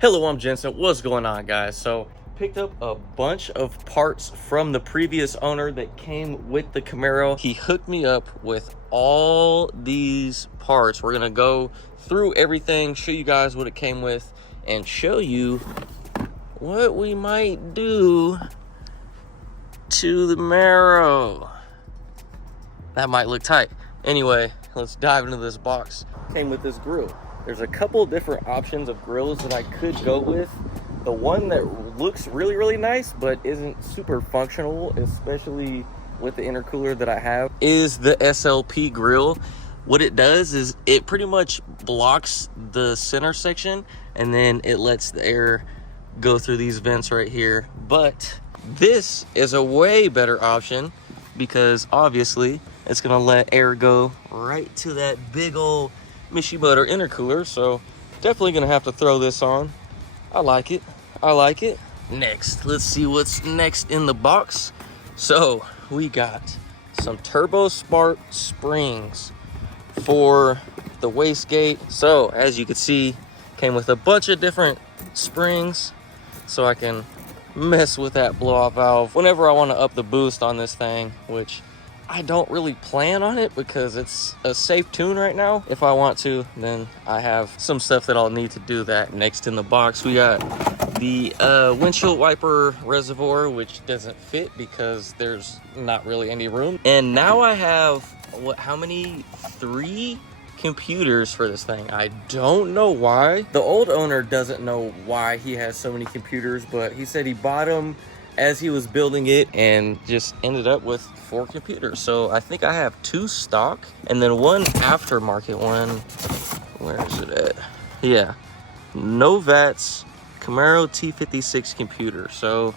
Hello, I'm Jensen. What's going on, guys? So, picked up a bunch of parts from the previous owner that came with the Camaro. He hooked me up with all these parts. We're gonna go through everything, show you guys what it came with, and show you what we might do to the Camaro. That might look tight. Anyway, let's dive into this box. Came with this grill. There's a couple different options of grills that I could go with. The one that looks really, really nice, but isn't super functional, especially with the intercooler that I have, is the SLP grill. What it does is it pretty much blocks the center section, and then it lets the air go through these vents right here. But this is a way better option because obviously it's gonna let air go right to that big old Mishimoto intercooler, so definitely gonna have to throw this on. I like it. Next, let's see what's next in the box. So we got some Turbo Spark springs for the wastegate. So as you can see, came with a bunch of different springs so I can mess with that blow-off valve whenever I want to up the boost on this thing, which I don't really plan on it because it's a safe tune right now. If I want to, then I have some stuff that I'll need to do that. Next in the box, we got the windshield wiper reservoir, which doesn't fit because there's not really any room. And now I have, how many? 3 computers for this thing. I don't know why. The old owner doesn't know why he has so many computers, but he said he bought them as he was building it and just ended up with 4 computers. So I think I have 2 stock and then 1 aftermarket one. Where is it at? Yeah, Novats Camaro T56 computer. So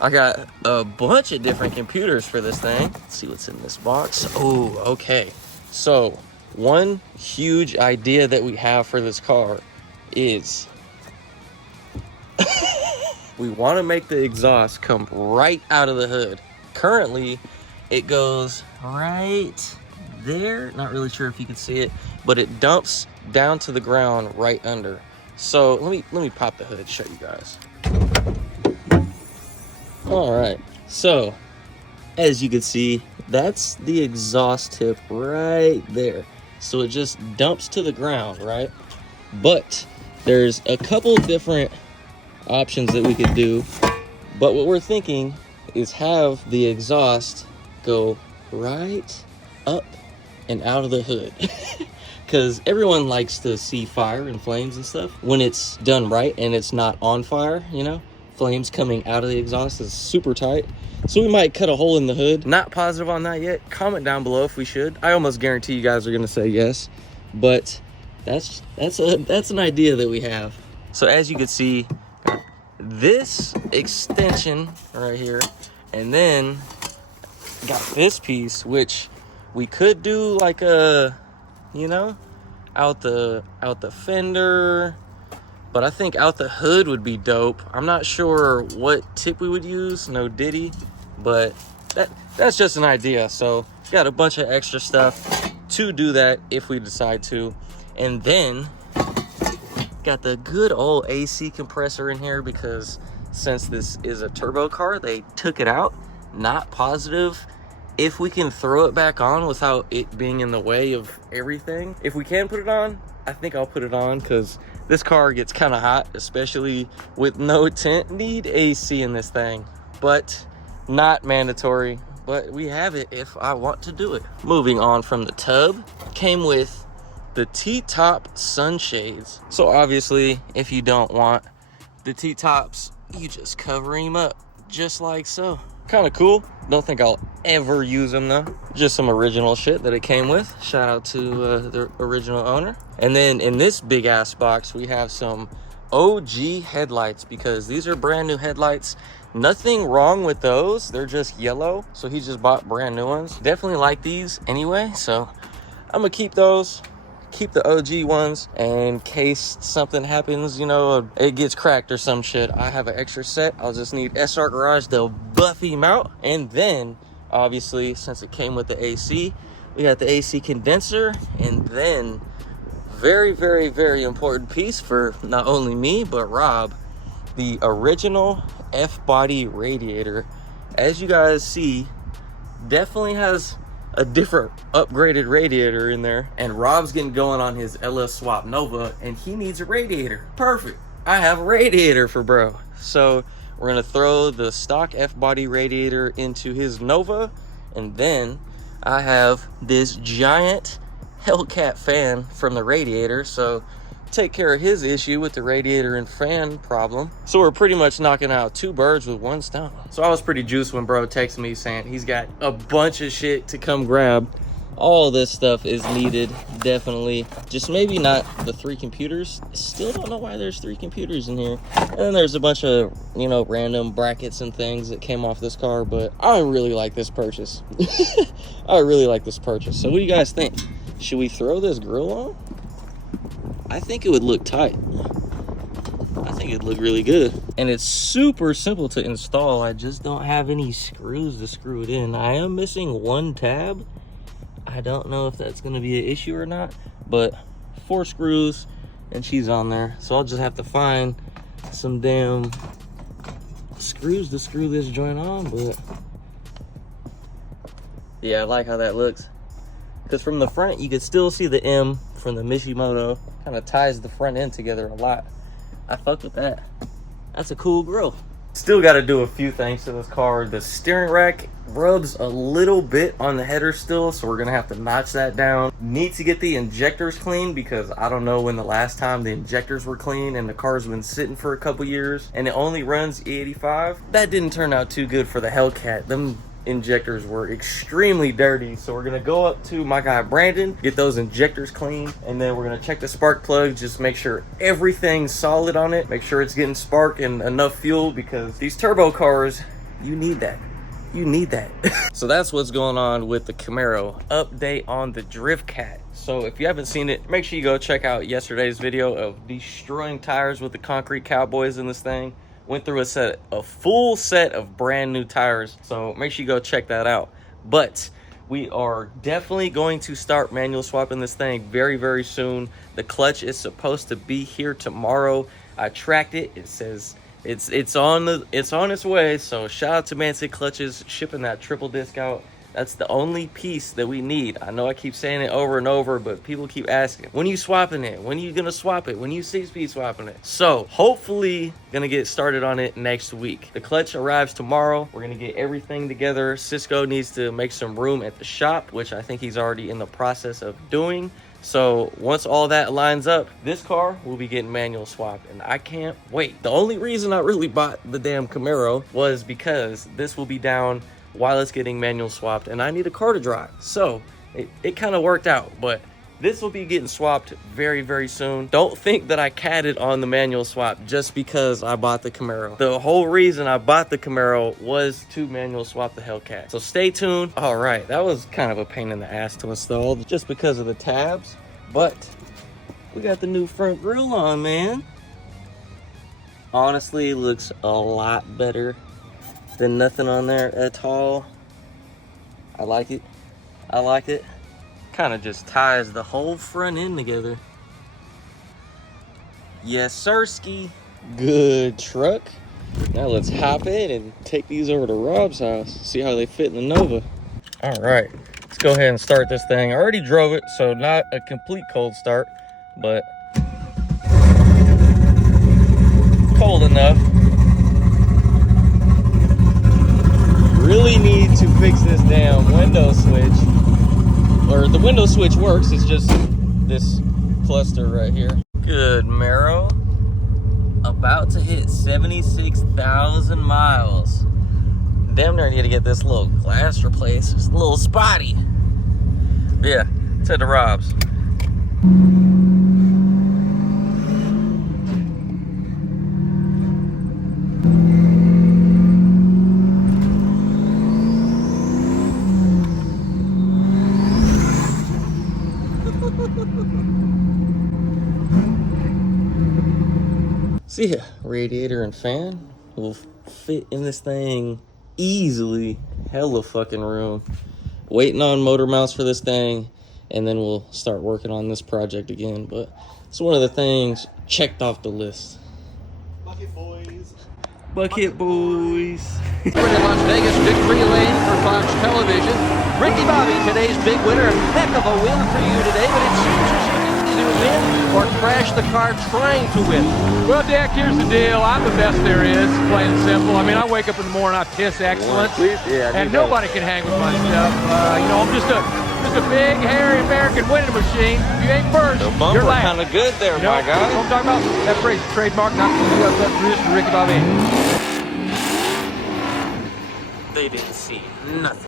I got a bunch of different computers for this thing. Let's see what's in this box. Oh, okay. So one huge idea that we have for this car is we want to make the exhaust come right out of the hood. Currently, it goes right there. Not really sure if you can see it, but it dumps down to the ground right under. So let me pop the hood and show you guys. All right. So as you can see, that's the exhaust tip right there. So it just dumps to the ground, right? But there's a couple different options that we could do, but what we're thinking is have the exhaust go right up and out of the hood because everyone likes to see fire and flames and stuff when it's done right and it's not on fire. You know, flames coming out of the exhaust is super tight, so we might cut a hole in the hood. Not positive on that yet. Comment down below if we should. I almost guarantee you guys are gonna say yes, but that's an idea that we have. So as you can see, this extension right here, and then got this piece, which we could do like a, you know, out the fender, but I think out the hood would be dope. I'm not sure what tip we would use, no diddy, but that's just an idea. So got a bunch of extra stuff to do that if we decide to. And then got the good old AC compressor in here because since this is a turbo car, they took it out. Not positive if we can throw it back on without it being in the way of everything. If we can put it on, I think I'll put it on because this car gets kind of hot, especially with no tent. Need AC in this thing, but not mandatory. But we have it if I want to do it. Moving on from the tub, came with the T-top sunshades. So obviously, if you don't want the T-tops, you just cover them up just like so. Kind of cool. Don't think I'll ever use them though. Just some original shit that it came with. Shout out to the original owner. And then in this big ass box, we have some OG headlights because these are brand new headlights. Nothing wrong with those. They're just yellow. So he just bought brand new ones. Definitely like these anyway. So I'm gonna keep those. Keep the OG ones in case something happens, you know, it gets cracked or some shit. I have an extra set. I'll just need SR Garage to buff him out. And then obviously, since it came with the AC, we got the AC condenser, and then very, very, very important piece for not only me, but Rob, the original F-body radiator. As you guys see, definitely has a different upgraded radiator in there. And Rob's getting going on his LS Swap Nova, and he needs a radiator. Perfect. I have a radiator for bro. So we're gonna throw the stock F-body radiator into his Nova, and then I have this giant Hellcat fan from the radiator, so take care of his issue with the radiator and fan problem. So we're pretty much knocking out 2 birds with 1 stone. So I was pretty juiced when bro texted me saying he's got a bunch of shit to come grab. All this stuff is needed, definitely. Just maybe not the 3 computers. Still don't know why there's 3 computers in here. And then there's a bunch of, you know, random brackets and things that came off this car, but I really like this purchase. I really like this purchase. So what do you guys think? Should we throw this grill on? I think it would look tight. I think it'd look really good. And it's super simple to install. I just don't have any screws to screw it in. I am missing 1 tab. I don't know if that's gonna be an issue or not, but 4 screws and she's on there. So I'll just have to find some damn screws to screw this joint on, but yeah, I like how that looks. Because from the front, you can still see the M from the Mishimoto. Kind of ties the front end together a lot. I fuck with that. That's a cool grill. Still got to do a few things to this car. The steering rack rubs a little bit on the header still, so we're going to have to notch that down. Need to get the injectors clean because I don't know when the last time the injectors were clean, and the car's been sitting for a couple years, and it only runs E85. That didn't turn out too good for the Hellcat. Them injectors were extremely dirty, so we're gonna go up to my guy Brandon, get those injectors clean, and then we're gonna check the spark plug, just make sure everything's solid on it, make sure it's getting spark and enough fuel, because these turbo cars, you need that. You need that. So that's what's going on with the Camaro. Update on the Drift Cat. So if you haven't seen it, make sure you go check out yesterday's video of destroying tires with the concrete cowboys in this thing. Went through a full set of brand new tires, so make sure you go check that out. But we are definitely going to start manual swapping this thing very, very soon. The clutch is supposed to be here tomorrow. I tracked it. It says it's on its way. So shout out to Man City Clutches shipping that triple disc out. That's the only piece that we need. I know I keep saying it over and over, but people keep asking, when are you swapping it? When are you gonna swap it? When are you 6-speed swapping it? So hopefully gonna get started on it next week. The clutch arrives tomorrow. We're gonna get everything together. Cisco needs to make some room at the shop, which I think he's already in the process of doing. So once all that lines up, this car will be getting manual swapped, and I can't wait. The only reason I really bought the damn Camaro was because this will be down while it's getting manual swapped, and I need a car to drive. So it kind of worked out, but this will be getting swapped very, very soon. Don't think that I catted on the manual swap just because I bought the Camaro. The whole reason I bought the Camaro was to manual swap the Hellcat. So stay tuned. All right, that was kind of a pain in the ass to install just because of the tabs, but we got the new front grille on, man. Honestly, it looks a lot better than nothing on there at all. I like it. I like it. Kind of just ties the whole front end together. Yes, sirski. Good truck. Now let's hop in and take these over to Rob's house. See how they fit in the Nova. All right, let's go ahead and start this thing. I already drove it, so not a complete cold start, but cold enough. Really need to fix this damn window switch. Or the window switch works, it's just this cluster right here. Good Marrow. About to hit 76,000 miles. Damn near need to get this little glass replaced. It's a little spotty. But yeah, let's head to Rob's. See ya, radiator and fan will fit in this thing easily. Hella fucking room. Waiting on motor mounts for this thing, and then we'll start working on this project again. But it's one of the things checked off the list. Bucket boys. Bucket boys. We're in Las Vegas, victory lane for Fox Television. Ricky Bobby, today's big winner. A heck of a win for you today, but it seems as if you either win or crash the car trying to win. Well, Dak, here's the deal. I'm the best there is, plain and simple. I mean, I wake up in the morning, I piss excellence, and nobody can hang with my stuff. You know, I'm just a big, hairy American winning machine. If you ain't first, you're last. Kind of good there, You know, my guy. what I'm talking about? That phrase, trademark, not producer Ricky Bobby. They didn't see nothing.